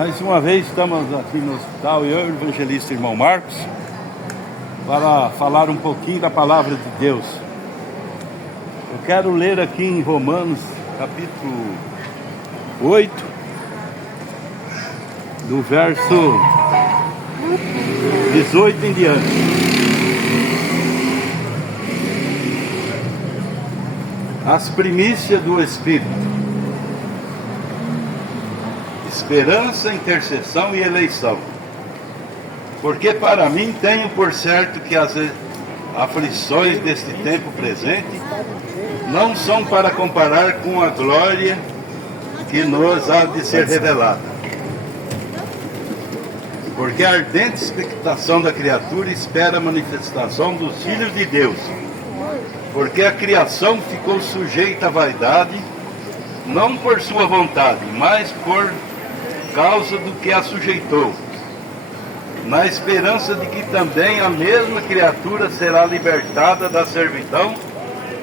Mais uma vez estamos aqui no hospital, eu e o evangelista irmão Marcos, para falar um pouquinho da palavra de Deus. Eu quero ler aqui em Romanos, capítulo 8, do verso 18 em diante. As primícias do Espírito. Esperança, intercessão e eleição. Porque para mim tenho por certo que as aflições deste tempo presente não são para comparar com a glória que nos há de ser revelada. Porque a ardente expectação da criatura espera a manifestação dos filhos de Deus. Porque a criação ficou sujeita à vaidade, não por sua vontade, mas por causa do que a sujeitou, na esperança de que também a mesma criatura será libertada da servidão,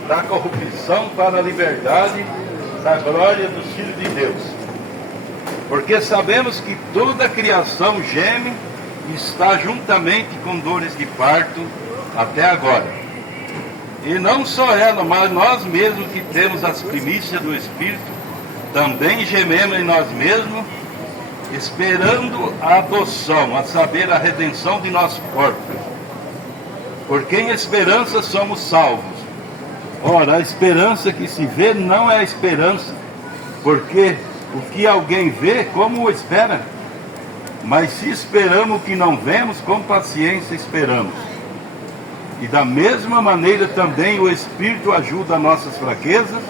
da corrupção para a liberdade da glória dos filhos de Deus. Porque sabemos que toda a criação geme e está juntamente com dores de parto até agora. E não só ela, mas nós mesmos que temos as primícias do Espírito, também gememos em nós mesmos, esperando a adoção, a saber, a redenção de nosso corpo. Porque em esperança somos salvos. Ora, a esperança que se vê não é a esperança, porque o que alguém vê, como o espera? Mas se esperamos o que não vemos, com paciência esperamos. E da mesma maneira também o Espírito ajuda nossas fraquezas,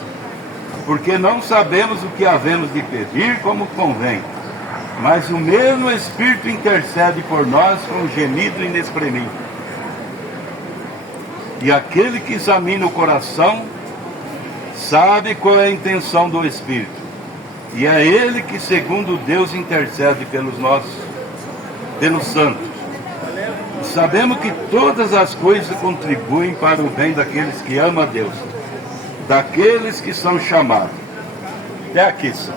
porque não sabemos o que havemos de pedir como convém. Mas o mesmo Espírito intercede por nós com gemido inexprimível. E aquele que examina o coração sabe qual é a intenção do Espírito. E é Ele que, segundo Deus, intercede pelos santos. E sabemos que todas as coisas contribuem para o bem daqueles que amam a Deus, daqueles que são chamados. Até aqui só.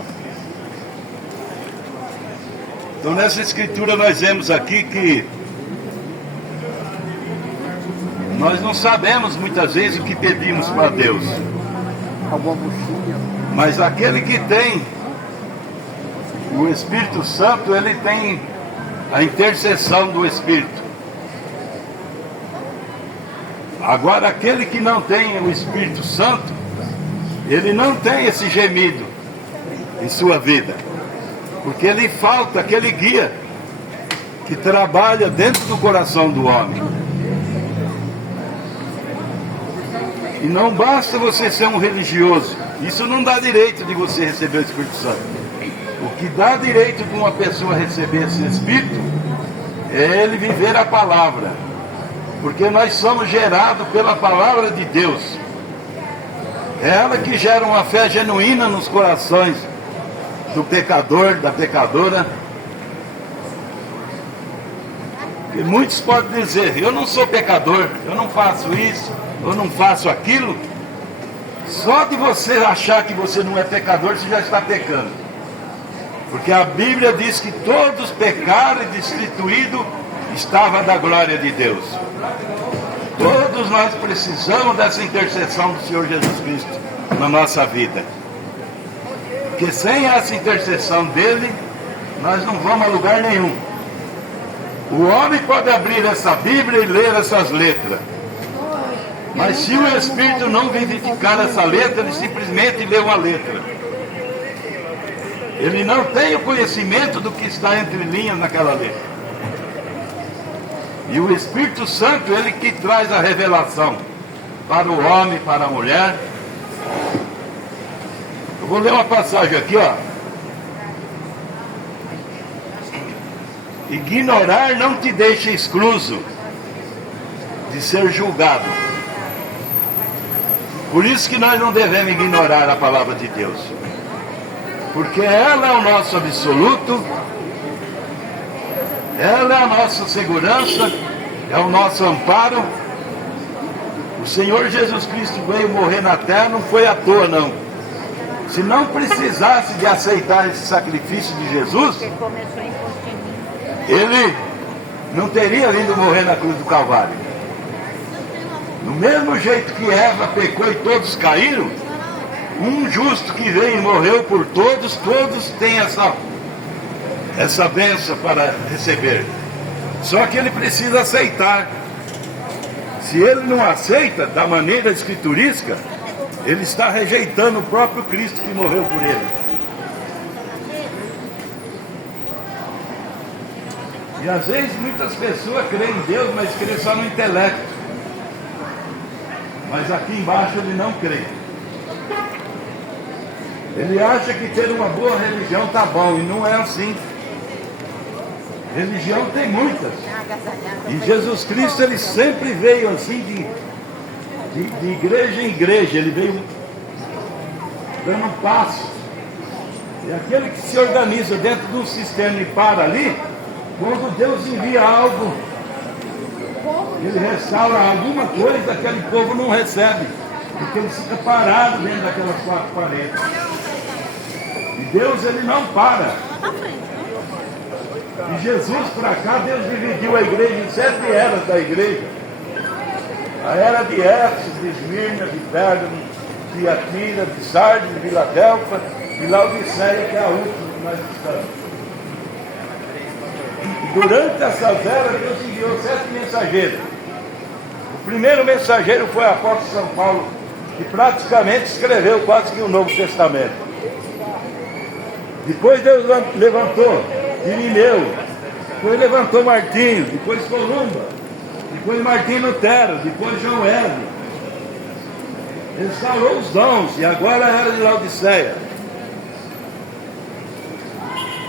Então nessa escritura nós vemos aqui que nós não sabemos muitas vezes o que pedimos para Deus. Mas aquele que tem o Espírito Santo, ele tem a intercessão do Espírito. Agora aquele que não tem o Espírito Santo, ele não tem esse gemido em sua vida. Porque lhe falta aquele guia que trabalha dentro do coração do homem. E não basta você ser um religioso. Isso não dá direito de você receber o Espírito Santo. O que dá direito de uma pessoa receber esse Espírito é ele viver a palavra. Porque nós somos gerados pela palavra de Deus. É ela que gera uma fé genuína nos corações do pecador, da pecadora. E muitos podem dizer: eu não sou pecador, eu não faço isso, eu não faço aquilo. Só de você achar que você não é pecador, você já está pecando. Porque a Bíblia diz que todos pecaram e destituídos estavam da glória de Deus. Todos nós precisamos dessa intercessão do Senhor Jesus Cristo na nossa vida. Porque sem essa intercessão dele, nós não vamos a lugar nenhum. O homem pode abrir essa Bíblia e ler essas letras. Mas se o Espírito não vivificar essa letra, ele simplesmente lê uma letra. Ele não tem o conhecimento do que está entre linhas naquela letra. E o Espírito Santo, ele que traz a revelação para o homem, para a mulher. Vou ler uma passagem aqui, ó. Ignorar não te deixa excluso de ser julgado. Por isso que nós não devemos ignorar a palavra de Deus. Porque ela é o nosso absoluto, ela é a nossa segurança, é o nosso amparo. O Senhor Jesus Cristo veio morrer na terra, não foi à toa não. se não precisasse de aceitar esse sacrifício de Jesus, ele não teria vindo morrer na cruz do Calvário. Do mesmo jeito que Eva pecou e todos caíram, um justo que veio e morreu por todos, todos têm essa bênção para receber. Só que ele precisa aceitar. Se ele não aceita da maneira escriturística, ele está rejeitando o próprio Cristo que morreu por ele. E às vezes muitas pessoas creem em Deus, mas creem só no intelecto. Mas aqui embaixo ele não crê. Ele acha que ter uma boa religião está bom, e não é assim. Religião tem muitas. E Jesus Cristo, ele sempre veio assim de igreja em igreja. Ele veio dando um passo. E aquele que se organiza dentro de um sistema e para ali, quando Deus envia algo, ele restaura alguma coisa, aquele povo não recebe. Porque ele fica parado dentro daquelas quatro paredes. E Deus, ele não para. De Jesus para cá, Deus dividiu a igreja em 7 eras da igreja. A era de Éfeso, de Esmirna, de Pérgamo, de Tiatira, de Sardes, de Filadélfia e Laodiceia, que é a última que nós estamos. E durante essas eras, Deus enviou 7 mensageiros. O primeiro mensageiro foi o apóstolo São Paulo, que praticamente escreveu quase que o Novo Testamento. Depois Deus levantou Irineu, depois levantou Martinho, depois Columba, depois Martinho Lutero, depois João Wesley. Ele instalou os dons, e agora a era de Laodiceia.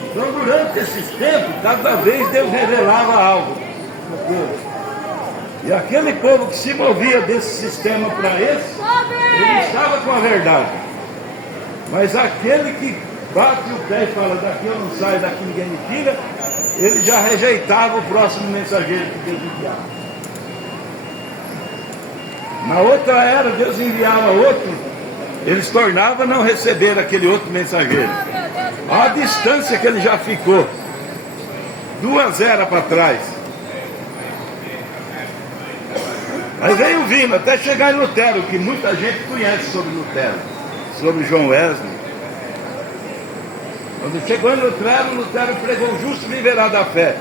Então, durante esses tempos, cada vez Deus revelava algo no povo. E aquele povo que se movia desse sistema para esse, ele estava com a verdade. Mas aquele que bate o pé e fala, daqui eu não saio, daqui ninguém me tira, ele já rejeitava o próximo mensageiro que Deus enviava. Na outra era, Deus enviava outro, eles tornavam a não receber aquele outro mensageiro. Olha a distância que ele já ficou, 2 eras para trás. Aí veio vindo, até chegar em Lutero, que muita gente conhece sobre Lutero, sobre João Wesley. Quando chegou em Lutero, Lutero pregou: o justo viverá da fé.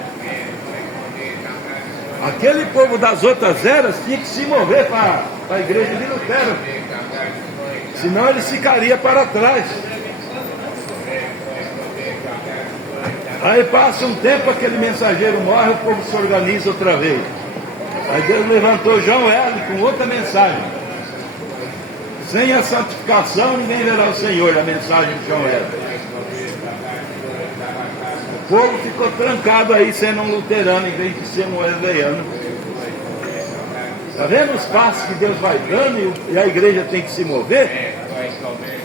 Aquele povo das outras eras tinha que se mover para a igreja de Lutero, senão ele ficaria para trás. Aí passa um tempo, aquele mensageiro morre, o povo se organiza outra vez. Aí Deus levantou João Wesley com outra mensagem: sem a santificação ninguém verá o Senhor. A mensagem de João Wesley. O povo ficou trancado aí sendo um luterano em vez de ser um wesleyano. Está vendo os passos que Deus vai dando e a igreja tem que se mover?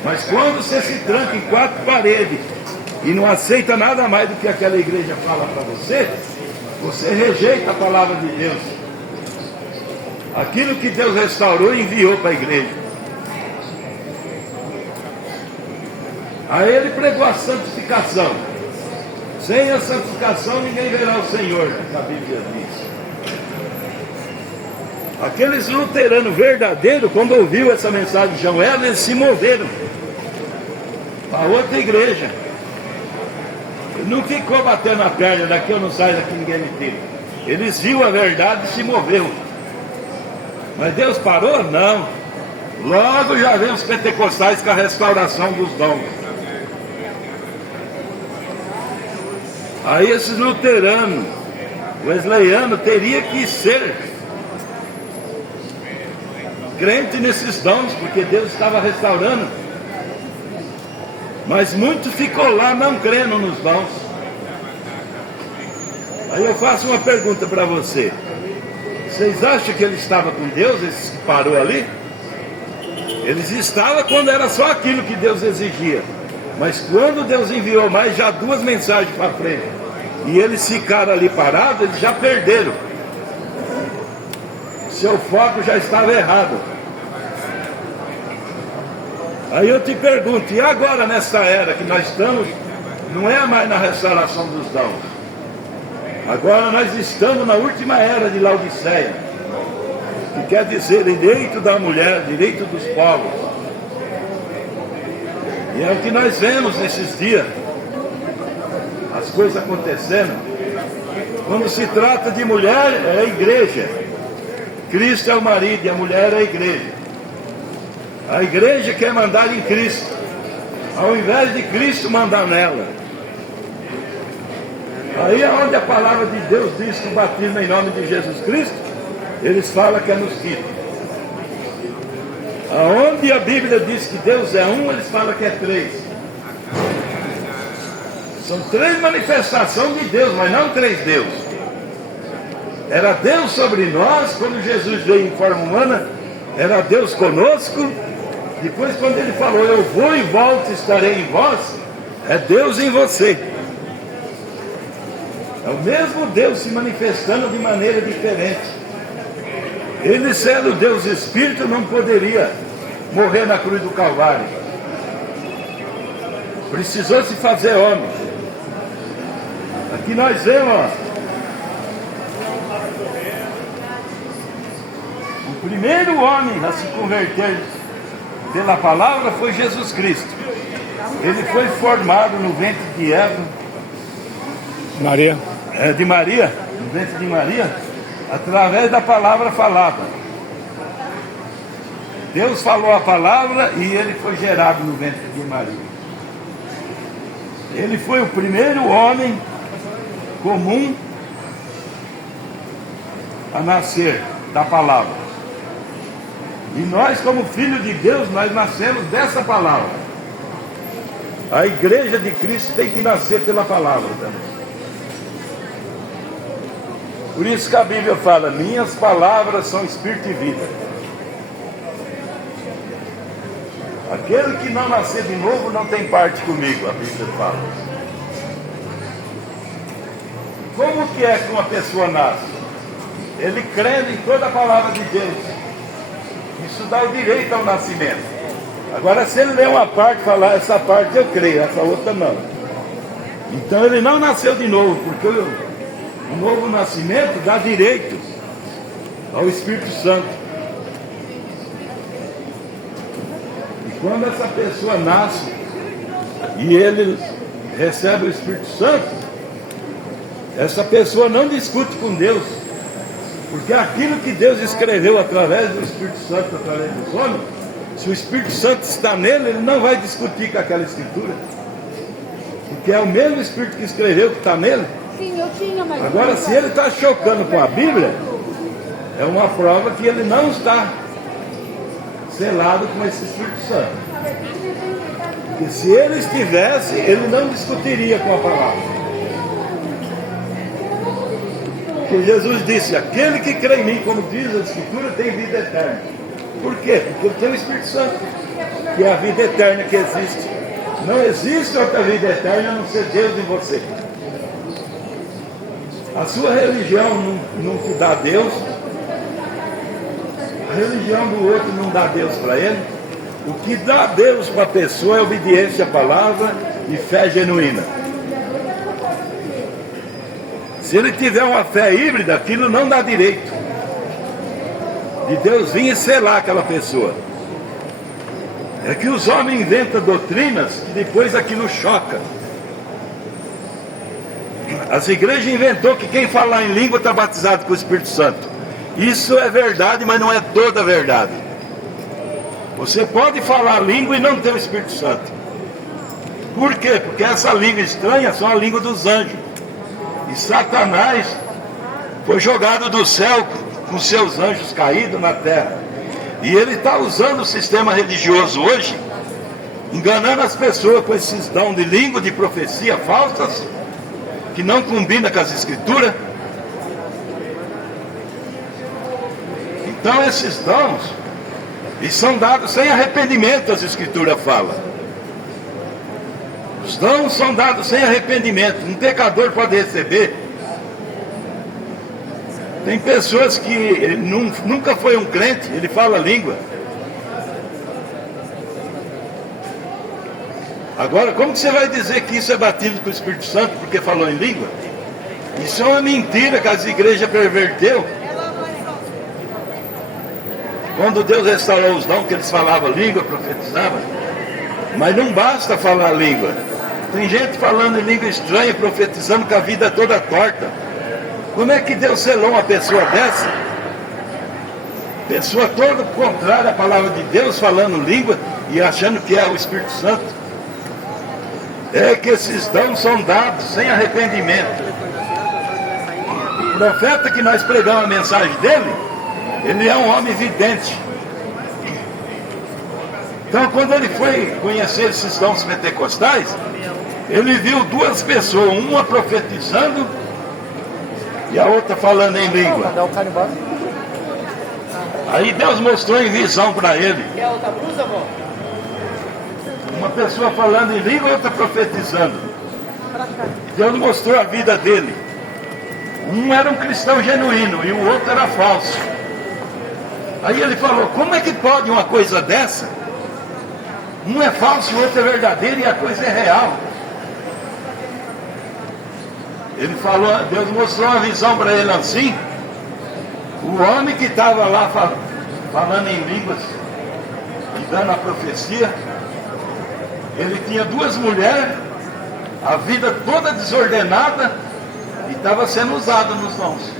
Mas quando você se tranca em 4 paredes e não aceita nada mais do que aquela igreja fala para você, você rejeita a palavra de Deus. Aquilo que Deus restaurou e enviou para a igreja. Aí ele pregou a santificação. Sem a santificação ninguém verá o Senhor, a Bíblia diz. Aqueles luteranos verdadeiros, quando ouviu essa mensagem de João Wesley, eles se moveram para outra igreja. Não ficou batendo a perna, daqui eu não saio, daqui ninguém me tira. Eles viram a verdade e se moveram. Mas Deus parou? Não. Logo já vem os pentecostais com a restauração dos dons. Aí esses luteranos, wesleyanos, teria que ser crente nesses dons, porque Deus estava restaurando. Mas muito ficou lá não crendo nos dons. Aí eu faço uma pergunta para você: vocês acham que ele estava com Deus, esse que parou ali? Eles estavam quando era só aquilo que Deus exigia. Mas quando Deus enviou mais, já 2 mensagens para frente, e eles ficaram ali parados, eles já perderam. Seu foco já estava errado. Aí eu te pergunto, e agora nessa era que nós estamos, não é mais na restauração dos dons. Agora nós estamos na última era de Laodiceia, que quer dizer direito da mulher, direito dos povos. E é o que nós vemos nesses dias, as coisas acontecendo. Quando se trata de mulher, é a igreja. Cristo é o marido e a mulher é a igreja. A igreja quer mandar em Cristo, ao invés de Cristo mandar nela. Aí é onde a palavra de Deus diz que o batismo em nome de Jesus Cristo, eles falam que é nos títulos. Aonde a Bíblia diz que Deus é um, eles falam que é três. São três manifestações de Deus, mas não três deuses. Era Deus sobre nós, quando Jesus veio em forma humana, era Deus conosco. Depois quando ele falou, eu vou e volto, estarei em vós, é Deus em você. É o mesmo Deus se manifestando de maneira diferente. Ele, sendo Deus Espírito, não poderia morrer na cruz do Calvário. Precisou se fazer homem. Aqui nós vemos, ó, o primeiro homem a se converter pela palavra foi Jesus Cristo. Ele foi formado no ventre de Eva, de Maria, no ventre de Maria, através da palavra falada. Deus falou a palavra e ele foi gerado no ventre de Maria. Ele foi o primeiro homem comum a nascer da palavra. E nós, como filhos de Deus, nós nascemos dessa palavra. A igreja de Cristo tem que nascer pela palavra também. Por isso que a Bíblia fala, minhas palavras são espírito e vida. Aquele que não nascer de novo não tem parte comigo, a Bíblia fala. Como que é que uma pessoa nasce? Ele crê em toda a palavra de Deus. Isso dá o direito ao nascimento. Agora, se ele ler uma parte e falar, essa parte eu creio, essa outra não. Então ele não nasceu de novo, porque o novo nascimento dá direito ao Espírito Santo. E quando essa pessoa nasce e ele recebe o Espírito Santo, essa pessoa não discute com Deus. Porque aquilo que Deus escreveu através do Espírito Santo, através dos homens, se o Espírito Santo está nele, ele não vai discutir com aquela escritura. Porque é o mesmo Espírito que escreveu que está nele. Sim, eu tinha, mas... Agora, se ele está chocando com a Bíblia, é uma prova que ele não está selado com esse Espírito Santo. Porque se ele estivesse, ele não discutiria com a palavra. Porque Jesus disse, aquele que crê em mim, como diz a Escritura, tem vida eterna. Por quê? Porque ele tem o Espírito Santo, que é a vida eterna que existe. Não existe outra vida eterna a não ser Deus em você. A sua religião não te dá Deus, a religião do outro não dá Deus para ele. O que dá Deus para a pessoa é obediência à palavra e fé genuína. Se ele tiver uma fé híbrida, aquilo não dá direito de Deus vir e selar aquela pessoa. É que os homens inventam doutrinas que depois aquilo choca. As igrejas inventou que quem falar em língua está batizado com o Espírito Santo. Isso é verdade, mas não é toda a verdade. Você pode falar língua e não ter o Espírito Santo. Por quê? Porque essa língua estranha são a língua dos anjos. E Satanás foi jogado do céu com seus anjos caídos na terra. E ele está usando o sistema religioso hoje, enganando as pessoas com esses dons de língua, de profecia falsas, que não combinam com as escrituras. Então esses dons, eles são dados sem arrependimento, as escrituras falam. Os dons são dados sem arrependimento. Um pecador pode receber. Tem pessoas que nunca foi um crente, ele fala língua. Agora, como que você vai dizer que isso é batismo com o Espírito Santo porque falou em língua? Isso é uma mentira que as igrejas perverteu. Quando Deus restaurou os dons, que eles falavam língua, profetizavam. Mas não basta falar língua. Tem gente falando em língua estranha, profetizando com a vida toda torta. Como é que Deus selou uma pessoa dessa? Pessoa toda contrária à palavra de Deus, falando língua e achando que é o Espírito Santo. É que esses dons são dados sem arrependimento. O profeta que nós pregamos a mensagem dele, ele é um homem vidente. Então, quando ele foi conhecer esses dons pentecostais, ele viu duas pessoas, uma profetizando e a outra falando em língua. Aí Deus mostrou em visão para ele. Uma pessoa falando em língua e outra profetizando. Deus mostrou a vida dele. Um era um cristão genuíno e o outro era falso. Aí ele falou, como é que pode uma coisa dessa? Um é falso e o outro é verdadeiro e a coisa é real. Ele falou, Deus mostrou uma visão para ele assim. O homem que estava lá falando em línguas e dando a profecia, ele tinha duas mulheres, a vida toda desordenada, e estava sendo usado nos dons.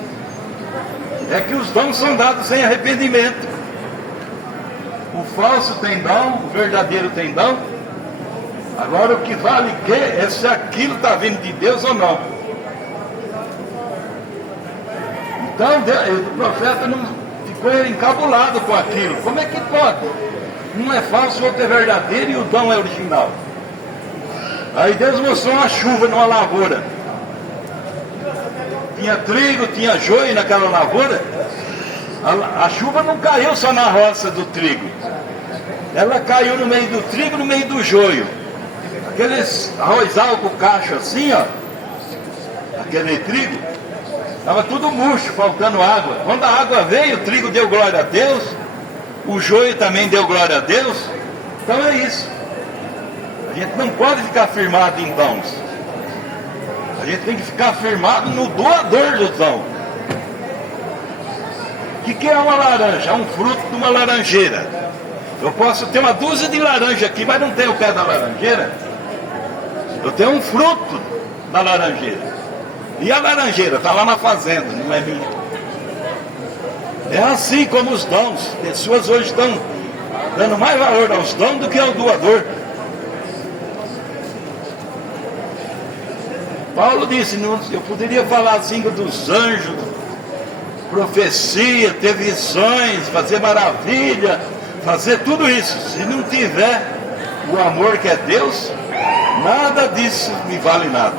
É que os dons são dados sem arrependimento. O falso tem dom, o verdadeiro tem dom. Agora o que vale é se aquilo está vindo de Deus ou não. Então o profeta não ficou encabulado com aquilo. Como é que pode? Um é falso, o outro é verdadeiro e o dom é original. Aí Deus mostrou uma chuva numa lavoura. Tinha trigo, tinha joio naquela lavoura. A chuva não caiu só na roça do trigo. Ela caiu no meio do trigo, no meio do joio. Aqueles arrozal com cacho assim, ó. Aquele trigo. Estava tudo murcho, faltando água. Quando a água veio, o trigo deu glória a Deus. O joio também deu glória a Deus. Então é isso. A gente não pode ficar firmado em dons. A gente tem que ficar firmado no doador do dom. O que é uma laranja? É um fruto de uma laranjeira. Eu posso ter uma dúzia de laranja aqui, mas não tenho o pé da laranjeira. Eu tenho um fruto da laranjeira. E a laranjeira está lá na fazenda, não é minha. É assim como os dons. Pessoas hoje estão dando mais valor aos dons do que ao doador. Paulo disse, eu poderia falar assim dos anjos, profecia, ter visões, fazer maravilha, fazer tudo isso. Se não tiver o amor que é Deus, nada disso me vale nada.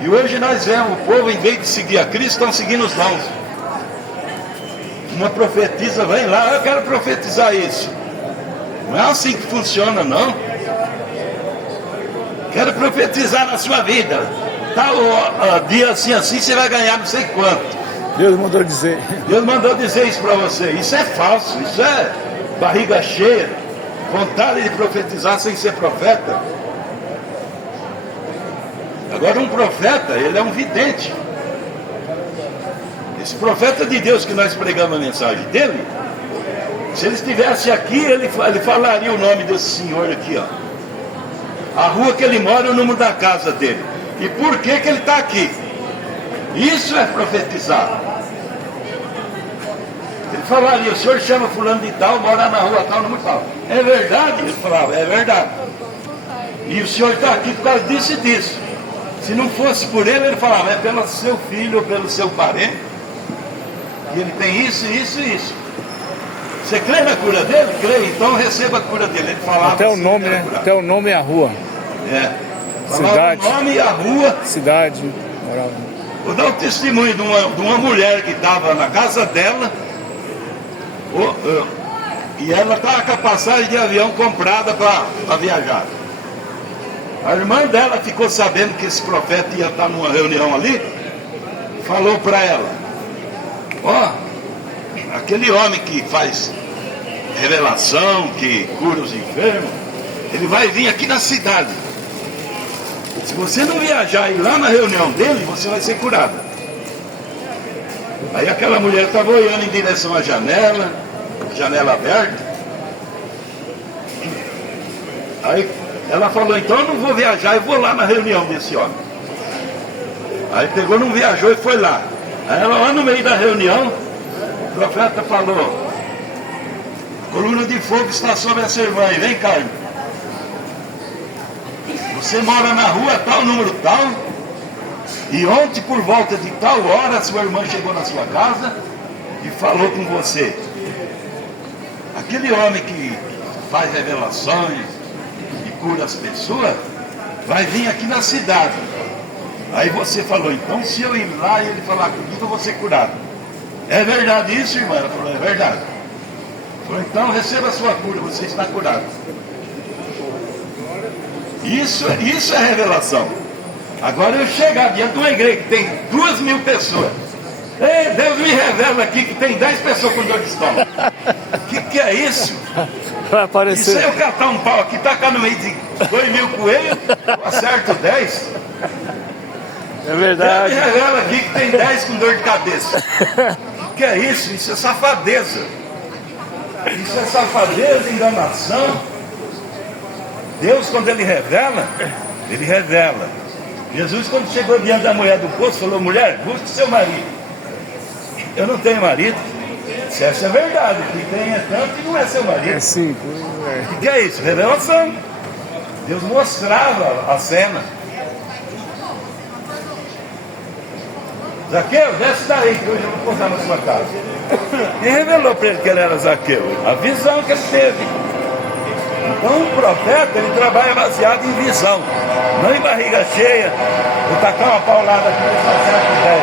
E hoje nós vemos, o povo, em vez de seguir a Cristo, estão seguindo os dons. Uma profetisa, vem lá, eu quero profetizar isso. Não é assim que funciona, não. Quero profetizar na sua vida. Tal dia assim, você vai ganhar não sei quanto. Deus mandou dizer. Deus mandou dizer isso para você. Isso é falso, isso é barriga cheia. Vontade de profetizar sem ser profeta. Agora um profeta, ele é um vidente. Esse profeta de Deus que nós pregamos a mensagem dele, se ele estivesse aqui, ele falaria o nome desse senhor aqui, ó. A rua que ele mora e o número da casa dele. E por que ele está aqui? Isso é profetizar. Ele falaria, o senhor chama fulano de tal, mora na rua tal, número tal. É verdade? Ele falava, é verdade. E o senhor está aqui por causa disso e disso. Se não fosse por ele, ele falava, é pelo seu filho ou pelo seu parente. E ele tem isso, isso e isso. Você crê na cura dele? Crê, então receba a cura dele. Ele falava até o nome, né? Até o nome e a rua. É. Cidade. O nome e a rua. Cidade. Moral. Vou dar um testemunho de uma mulher que estava na casa dela. E ela estava com a passagem de avião comprada para viajar. A irmã dela ficou sabendo que esse profeta ia estar numa reunião ali. Falou para ela, aquele homem que faz revelação, que cura os enfermos, ele vai vir aqui na cidade. Se você não viajar e ir lá na reunião dele, você vai ser curado. Aí aquela mulher estava olhando em direção à janela aberta. Aí ela falou, então eu não vou viajar, eu vou lá na reunião desse homem. Aí pegou, não viajou e foi lá. Aí ela lá no meio da reunião, o profeta falou, coluna de fogo está sobre essa irmã, e vem cá, irmão. Você mora na rua tal, número tal, e ontem por volta de tal hora sua irmã chegou na sua casa e falou com você. Aquele homem que faz revelações e cura as pessoas vai vir aqui na cidade. Aí você falou, então se eu ir lá e ele falar comigo, eu vou ser curado. É verdade isso, irmã? Ela falou, é verdade. Falou, então receba a sua cura, você está curado. Isso é revelação. Agora eu chegar diante de uma igreja que tem 2.000 pessoas. Ei, Deus me revela aqui que tem 10 pessoas com dor de estômago. Que é isso? Vai aparecer. Isso aí eu catar um pau aqui, tacar no meio de 2.000 coelhos, eu acerto 10. É verdade. Deus me revela aqui que tem 10 com dor de cabeça. Que é isso? Isso é safadeza. Isso é safadeza, enganação. Deus, quando Ele revela, Ele revela. Jesus, quando chegou diante da mulher do poço, falou, mulher, busque seu marido. Eu não tenho marido. Se essa é verdade, que tem é tanto que não é seu marido. É sim. O que é isso? Revelação. Deus mostrava a cena. Zaqueu, desce daí, que hoje eu vou contar na sua casa. Quem revelou para ele que ele era Zaqueu? A visão que ele teve. Então o profeta, ele trabalha baseado em visão, não em barriga cheia. Vou tacar uma paulada aqui nesse acerto 10.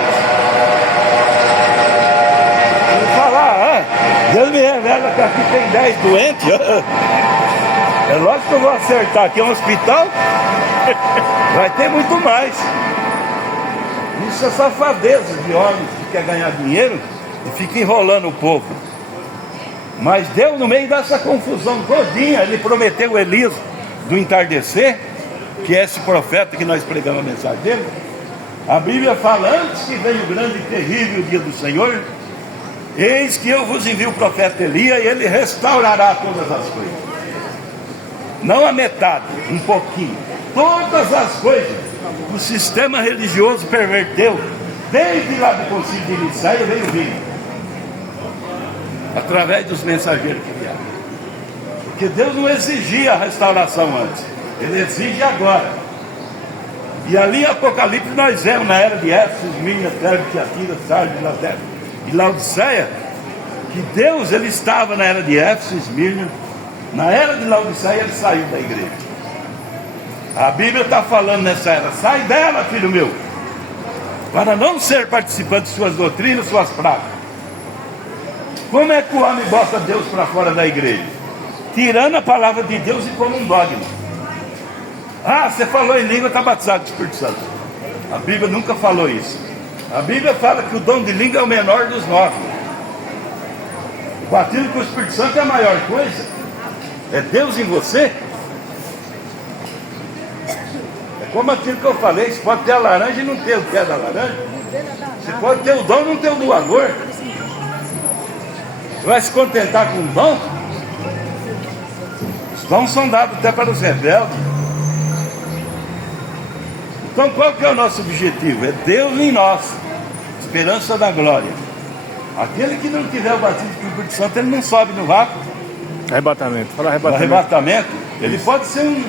Vou falar, Deus me revela que aqui tem 10 doentes. É lógico que eu vou acertar aqui um hospital. Vai ter muito mais. Isso é safadeza de homens que quer ganhar dinheiro e fica enrolando o povo. Mas Deus, no meio dessa confusão todinha, Ele prometeu Elias do entardecer, que é esse profeta que nós pregamos a mensagem dele. A Bíblia fala, antes que venha o grande e terrível dia do Senhor, eis que eu vos envio o profeta Elias e ele restaurará todas as coisas. Não a metade, um pouquinho. Todas as coisas que o sistema religioso perverteu, desde lá do concílio de Nicéia veio vindo. Através dos mensageiros que vieram. Porque Deus não exigia a restauração antes, Ele exige agora. E ali em Apocalipse nós vemos na era de Éfeso, Esmirna, Perge, Tiatira, Sardes e Laodiceia, que Deus, Ele estava na era de Éfeso, Esmirna. Na era de Laodiceia Ele saiu da igreja. A Bíblia está falando nessa era, sai dela, filho meu, para não ser participante de suas doutrinas, suas práticas. Como é que o homem bota Deus para fora da igreja? Tirando a palavra de Deus e como um dogma. Ah, você falou em língua, está batizado com o Espírito Santo. A Bíblia nunca falou isso. A Bíblia fala que o dom de língua é o menor dos 9. O batismo com o Espírito Santo é a maior coisa. É Deus em você. É como aquilo que eu falei, você pode ter a laranja e não ter o que é da laranja. Você pode ter o dom e não ter o do amor. Vai se contentar com o dom? Os dons são dados até para os rebeldes. Então qual que é o nosso objetivo? É Deus em nós, esperança da glória. Aquele que não tiver o batismo do Espírito Santo, ele não sobe no vácuo. Arrebatamento. Fala No arrebatamento. Ele pode ser um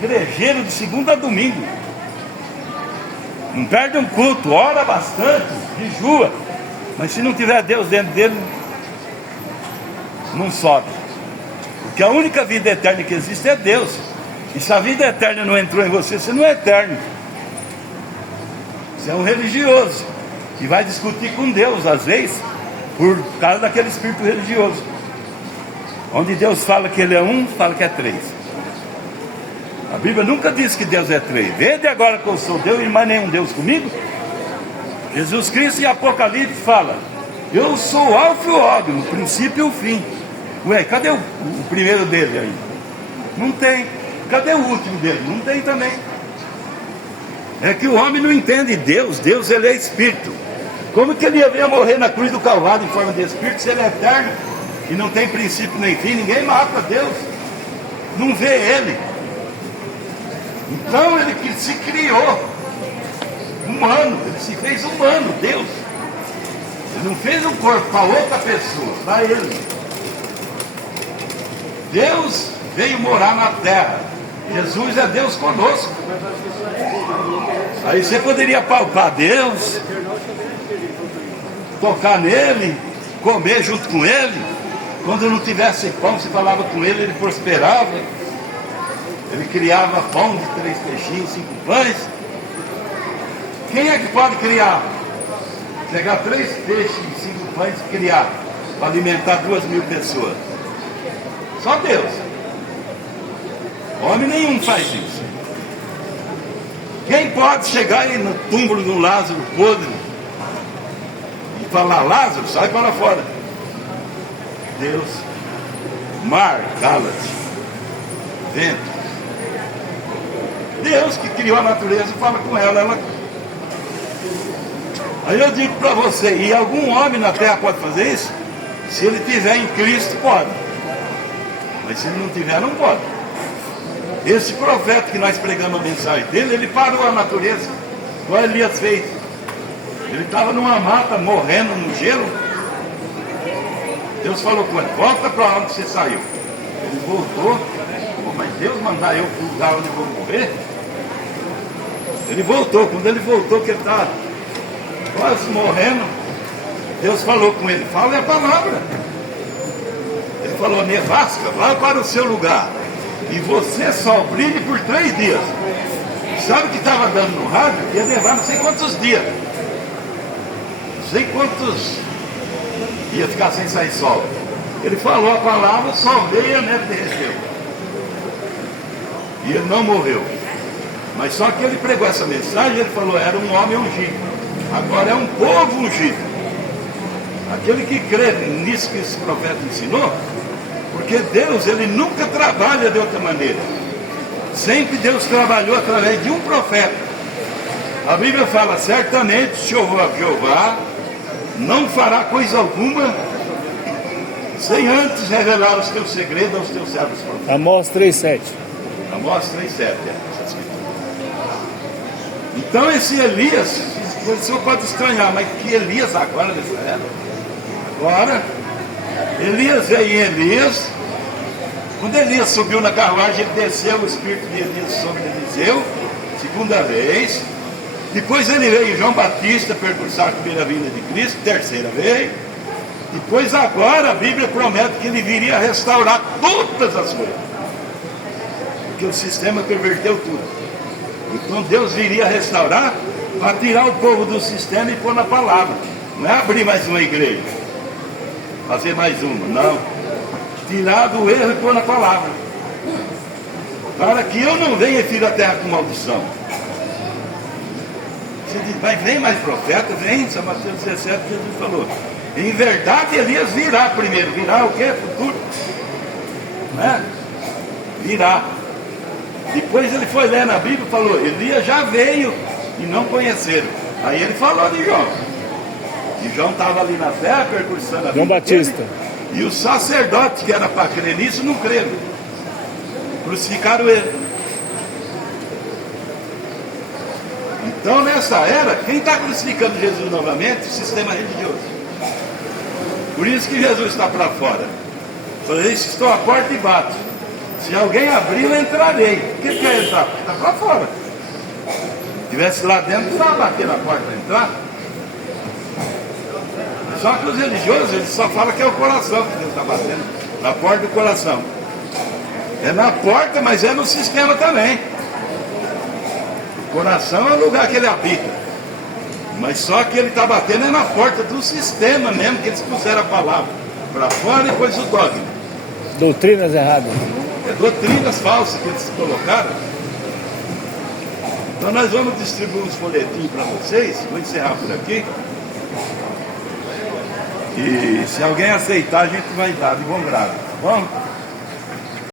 igrejeiro de segunda a domingo. Não perde um culto, ora bastante, jejua. Mas se não tiver Deus dentro dele, não sobe. Porque a única vida eterna que existe é Deus. E se a vida eterna não entrou em você, você não é eterno. Você é um religioso que vai discutir com Deus, às vezes, por causa daquele espírito religioso. Onde Deus fala que Ele é um, fala que é 3. A Bíblia nunca diz que Deus é 3. Vede agora que eu sou Deus e mais nenhum Deus comigo. Jesus Cristo em Apocalipse fala, eu sou o Alfa e o Ômega, o princípio e o fim. Ué, cadê o primeiro dele aí? Não tem. cadê o último dele? Não tem também. É que o homem não entende Deus. Deus, ele é espírito. Como que ele ia morrer na cruz do Calvário em forma de espírito se ele é eterno e não tem princípio nem fim? Ninguém mata Deus, não vê ele. Então ele se criou humano, ele se fez humano, Deus. Ele não fez um corpo para outra pessoa, para ele. Deus veio morar na terra. Jesus é Deus conosco. Aí você poderia palpar Deus, tocar nele, comer junto com ele. Quando não tivesse pão, você falava com ele, ele prosperava. Ele criava pão de 3 peixinhos, 5 pães. Quem é que pode criar? Pegar 3 peixes e 5 pães e criar para alimentar 2.000 pessoas. Só Deus. Homem nenhum faz isso. Quem pode chegar aí no túmulo do Lázaro podre e falar: Lázaro, sai para fora? Deus. Mar, cala-te. Vento. Deus que criou a natureza fala com ela. Aí eu digo para você, e algum homem na terra pode fazer isso? Se ele tiver em Cristo, pode. Mas se ele não tiver, não pode. Esse profeta que nós pregamos a mensagem dele, ele parou a natureza, igual Elias fez. Ele estava numa mata, morrendo no gelo. Deus falou com ele: volta para onde você saiu. Ele voltou. Mas Deus mandar eu para o lugar onde eu vou morrer? Ele voltou. Quando ele voltou, que ele estava quase morrendo, Deus falou com ele: fala a palavra. Ele falou: nevasca, vá para o seu lugar e você só brilhe por 3 dias. Sabe o que estava dando no rádio? Ia levar não sei quantos dias, não sei quantos, ia ficar sem sair sol. Ele falou a palavra, o sol veio e a neve derreteu. E ele não morreu. Mas só que ele pregou essa mensagem, ele falou: era um homem ungido, agora é um povo ungido. Aquele que crê nisso que esse profeta ensinou, porque Deus, ele nunca trabalha de outra maneira. Sempre Deus trabalhou através de um profeta. A Bíblia fala: certamente Jeová não fará coisa alguma sem antes revelar os teus segredos aos teus servos profetas. Amós 3,7. Amós 3,7, essa escritura. Então esse Elias, o senhor pode estranhar, mas que Elias agora nessa época? Agora, Elias veio em Elias. Quando Elias subiu na carruagem, ele desceu o espírito de Elias sobre Eliseu, segunda vez. Depois ele veio João Batista, percursar a primeira vinda de Cristo, terceira vez. Depois agora a Bíblia promete que ele viria restaurar todas as coisas, porque o sistema perverteu tudo. Então Deus viria restaurar para tirar o povo do sistema e pôr na palavra. Não é abrir mais uma igreja, fazer mais uma, não. Tirar do erro e pôr na palavra, para que eu não venha filho da terra com maldição. Você diz: mas vem mais profeta? Vem, São Mateus 17, Jesus falou: em verdade Elias virá primeiro. Virá o que? Futuro, né? Virá. Depois ele foi ler na Bíblia e falou: Elias já veio e não conheceram. Aí ele falou de João. E João estava ali na terra percursando a João Batista dele, e os sacerdotes que era para crer nisso não creram, crucificaram ele. Então nessa era, quem está crucificando Jesus novamente? O sistema religioso. Por isso que Jesus está para fora. Falei: estou à porta e bato. Se alguém abrir, eu entrarei. Por que quer entrar? Porque está para fora. Se estivesse lá dentro, não estava bater na porta para entrar. Só que os religiosos, eles só falam que é o coração que Deus está batendo, na porta do coração. É na porta, mas é no sistema também. O coração é o lugar que ele habita. Mas só que ele está batendo é na porta do sistema mesmo, que eles puseram a palavra para fora e depois o dogma. Doutrinas erradas. É doutrinas falsas que eles colocaram. Então nós vamos distribuir uns folhetinhos para vocês. Vou encerrar por aqui. E se alguém aceitar, a gente vai dar de bom grado, tá bom?